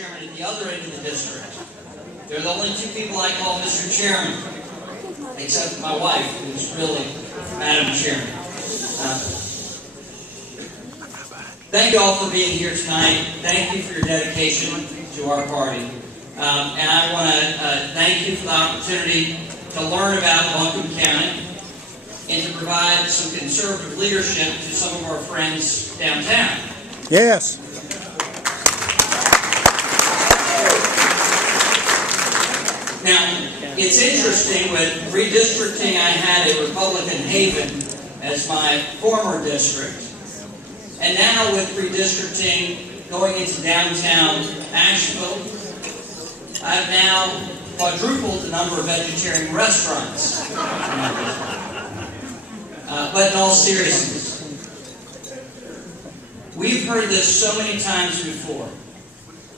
chairman at the other end of the district. They're the only two people I call Mr. Chairman, except my wife, who's really Madam Chairman. Thank you all for being here tonight. Thank you for your dedication to our party. And I want to thank you for the opportunity to learn about Buncombe County and to provide some conservative leadership to some of our friends downtown. Yes. Now, it's interesting, with redistricting, I had a Republican Haven as my former district. And now with redistricting going into downtown Asheville, I've now quadrupled the number of vegetarian restaurants. But in all seriousness, we've heard this so many times before,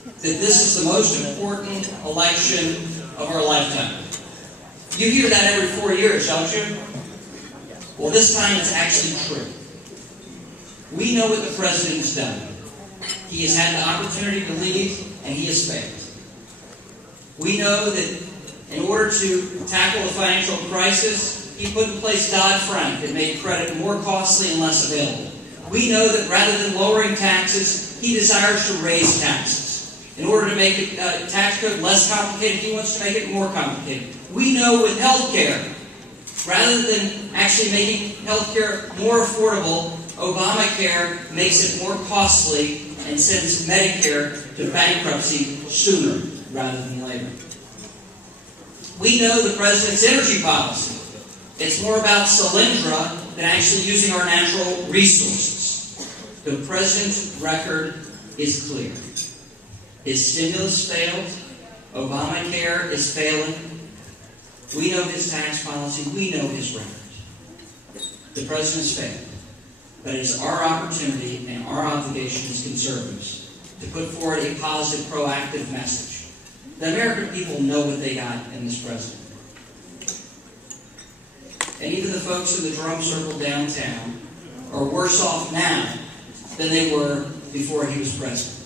that this is the most important election of our lifetime. You hear that every 4 years, don't you? Well, this time it's actually true. We know what the president has done. He has had the opportunity to lead, and he has failed. We know that in order to tackle the financial crisis, he put in place Dodd-Frank that made credit more costly and less available. We know that rather than lowering taxes, he desires to raise taxes. In order to make the tax code less complicated, he wants to make it more complicated. We know with health care, rather than actually making health care more affordable, Obamacare makes it more costly and sends Medicare to bankruptcy sooner rather than later. We know the president's energy policy. It's more about Solyndra than actually using our natural resources. The president's record is clear. His stimulus failed. Obamacare is failing. We know his tax policy. We know his record. The president's failed. But it is our opportunity and our obligation as conservatives to put forward a positive, proactive message. The American people know what they got in this president. And even the folks in the drum circle downtown are worse off now than they were before he was president.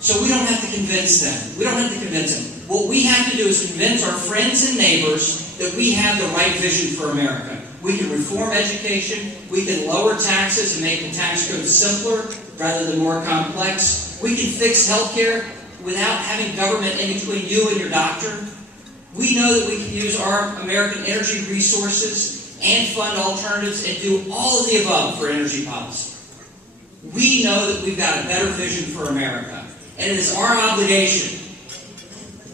So we don't have to convince them. We don't have to convince them. What we have to do is convince our friends and neighbors that we have the right vision for America. We can reform education. We can lower taxes and make the tax code simpler rather than more complex. We can fix health care without having government in between you and your doctor. We know that we can use our American energy resources and fund alternatives and do all of the above for energy policy. We know that we've got a better vision for America. And it is our obligation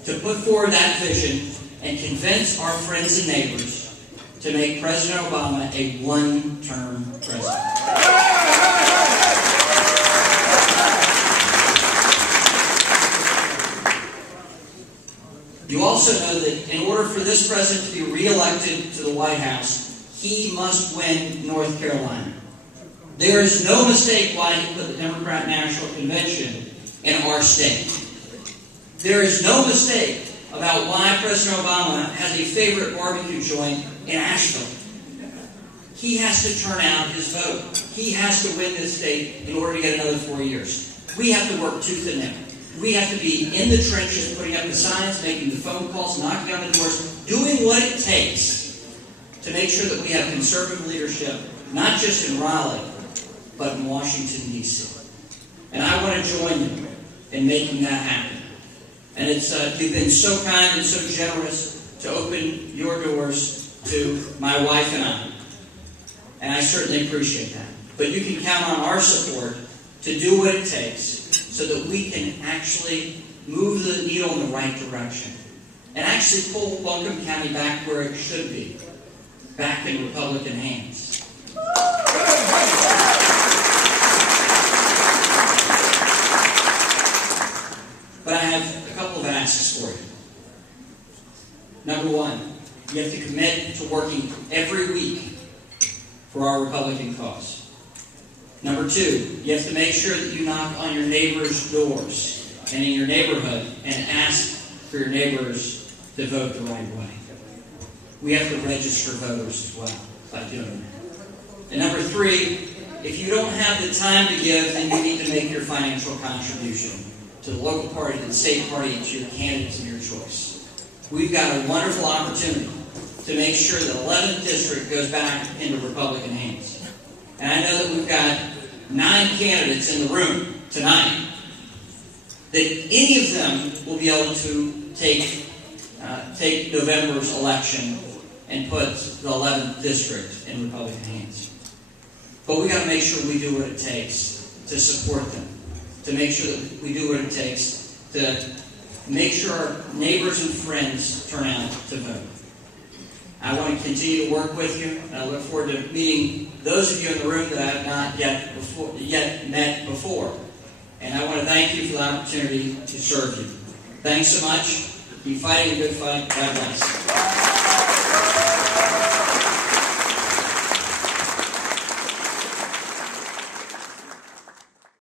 to put forward that vision and convince our friends and neighbors to make President Obama a one-term president. You also know that in order for this president to be reelected to the White House, he must win North Carolina. There is no mistake why he put the Democrat National Convention in our state. There is no mistake about why President Obama has a favorite barbecue joint in Asheville. He has to turn out his vote. He has to win this state in order to get another 4 years. We have to work tooth and nail. We have to be in the trenches, putting up the signs, making the phone calls, knocking on the doors, doing what it takes to make sure that we have conservative leadership, not just in Raleigh, but in Washington, D.C. And I want to join you in making that happen. And you've been so kind and so generous to open your doors to my wife and I. And I certainly appreciate that. But you can count on our support to do what it takes so that we can actually move the needle in the right direction and actually pull Buncombe County back where it should be, back in Republican hands. But I have a couple of asks for you. Number one, you have to commit to working every week for our Republican cause. Number two, you have to make sure that you knock on your neighbors' doors and in your neighborhood and ask for your neighbors to vote the right way. We have to register voters as well by doing that. And number three, if you don't have the time to give, then you need to make your financial contribution to the local party, to the state party, and to your candidates of your choice. We've got a wonderful opportunity to make sure that 11th District goes back into Republican hands. And I know that we've got 9 candidates in the room tonight, that any of them will be able to take November's election and put the 11th District in Republican hands. But we got to make sure we do what it takes to support them, to make sure that we do what it takes to make sure our neighbors and friends turn out to vote. I want to continue to work with you, and I look forward to meeting those of you in the room that I have not yet met before. And I want to thank you for the opportunity to serve you. Thanks so much. Keep fighting a good fight. God bless.